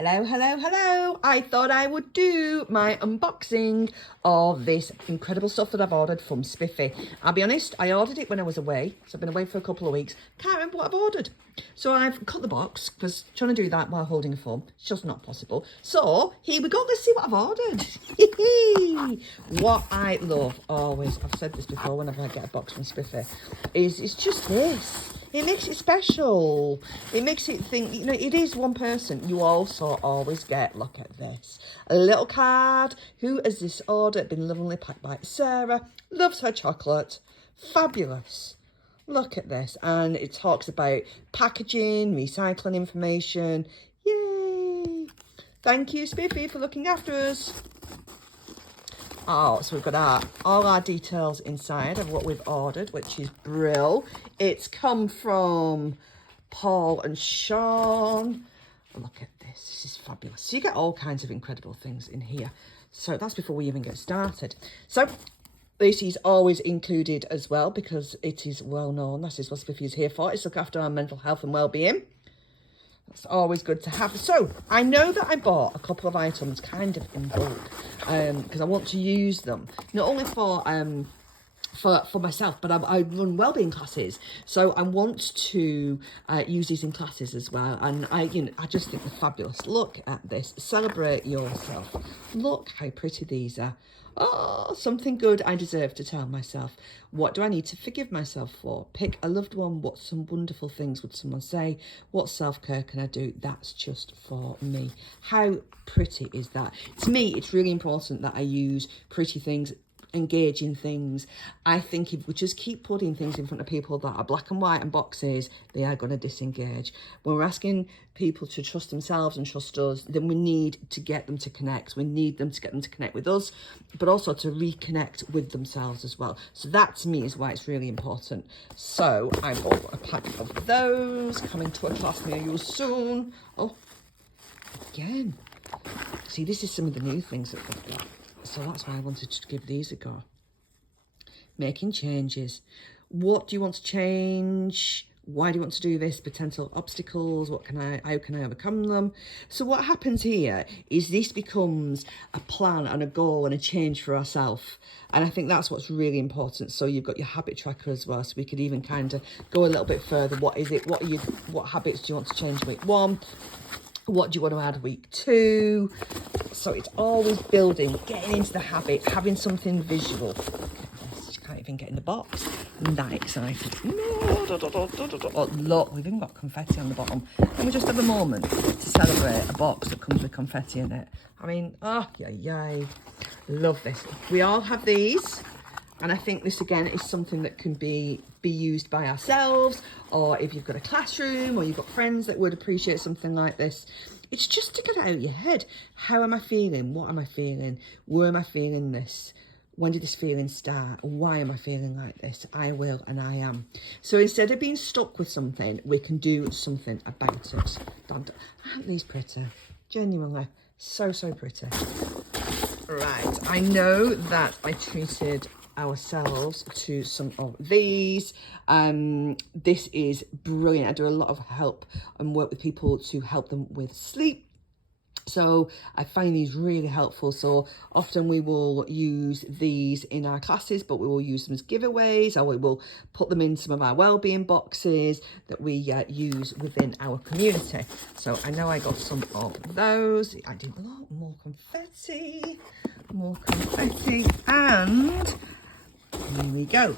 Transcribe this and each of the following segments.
Hello, hello, hello. I thought I would do my unboxing of this incredible stuff that I've ordered from Spiffy. I'll be honest, I ordered it when I was away. So I've been away for a couple of weeks. Can't remember what I've ordered. So I've cut the box because trying to do that while holding a phone, it's just not possible. So here we go. Let's see what I've ordered. What I love always, I've said this before whenever I get a box from Spiffy, is it's just this. It makes it special. It makes it think, you know, it is one person. You also always get, look at this, a little card. Who has this order been lovingly packed by? Sarah. Loves her chocolate. Fabulous. Look at this. And it talks about packaging, recycling information. Yay. Thank you, Spiffy, for looking after us. Oh, so we've got all our details inside of what we've ordered, which is brill. It's come from Paul and Sean. Look at this. This is fabulous. So you get all kinds of incredible things in here. So that's before we even get started. So this is always included as well because it is well known. This is what Spiffy is here for. It's look after our mental health and well-being. It's always good to have. So I know that I bought a couple of items kind of in bulk because I want to use them not only for myself, but I run wellbeing classes, so I want to use these in classes as well. And I just think they're fabulous. Look at this. Celebrate yourself. Look how pretty these are. Oh, something good I deserve to tell myself. What do I need to forgive myself for? Pick a loved one. What some wonderful things would someone say? What self-care can I do? That's just for me. How pretty is that? To me, it's really important that I use pretty things, engaging things. I think if we just keep putting things in front of people that are black and white and boxes, they are going to disengage. When we're asking people to trust themselves and trust us, then we need to get them to connect. We need them to get them to connect with us, but also to reconnect with themselves as well. So that to me is why it's really important. So I bought a pack of those, coming to a class near you soon. Oh, again. See, this is some of the new things that they've got. So that's why I wanted to give these a go. Making changes. What do you want to change? Why do you want to do this? Potential obstacles. How can I overcome them? So what happens here is this becomes a plan and a goal and a change for ourselves. And I think that's what's really important. So you've got your habit tracker as well. So we could even kind of go a little bit further. What is it? What habits do you want to change week 1? What do you want to add week 2? So it's always building, getting into the habit, having something visual. You can't even get in the box. I'm that excited. Oh, look, we've even got confetti on the bottom. Can we just have a moment to celebrate a box that comes with confetti in it? I mean, yay. Love this. We all have these. And I think this, again, is something that can be used by ourselves, or if you've got a classroom or you've got friends that would appreciate something like this. It's just to get it out of your head. How am I feeling? What am I feeling? Where am I feeling this? When did this feeling start? Why am I feeling like this? I will and I am. So instead of being stuck with something, we can do something about it. Aren't these pretty? Genuinely, so pretty. Right, I know that I treated ourselves to some of these. This is brilliant. I do a lot of help and work with people to help them with sleep. So I find these really helpful. So often we will use these in our classes, but we will use them as giveaways, or we will put them in some of our wellbeing boxes that we use within our community. So I know I got some of those. I did a lot more confetti, and here we go.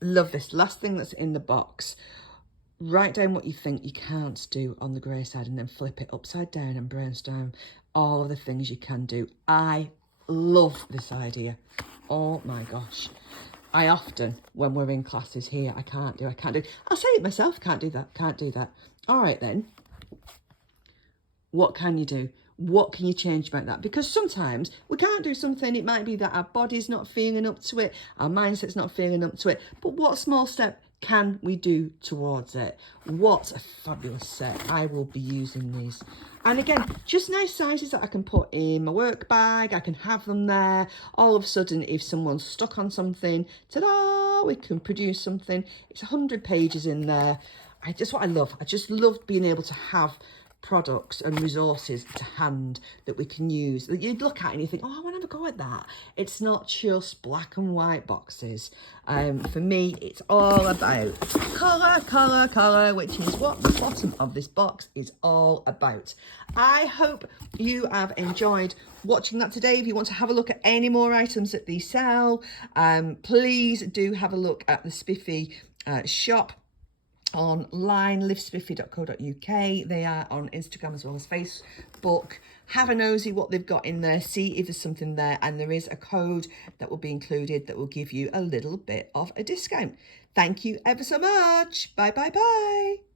Love this. Last thing that's in the box. Write down what you think you can't do on the grey side and then flip it upside down and brainstorm all of the things you can do. I love this idea. Oh my gosh. I often, when we're in classes here, I can't do. I'll say it myself, can't do that. All right then. What can you do? What can you change about that? Because sometimes we can't do something. It might be that our body's not feeling up to it, our mindset's not feeling up to it. But what small step can we do towards it? What a fabulous set. I will be using these. And again, just nice sizes that I can put in my work bag. I can have them there. All of a sudden, if someone's stuck on something, ta-da, we can produce something. It's 100 pages in there. What I love. I just love being able to have products and resources to hand that we can use, that you'd look at and you think, oh, I want to have a go at that. It's not just black and white boxes. For me, it's all about colour, colour, colour, which is what the bottom of this box is all about. I hope you have enjoyed watching that today. If you want to have a look at any more items that they sell, please do have a look at the Spiffy shop online, livespiffy.co.uk. They are on Instagram as well as Facebook. Have a nosy what they've got in there, see if there's something there, and there is a code that will be included that will give you a little bit of a discount. Thank you ever so much. Bye, bye, bye.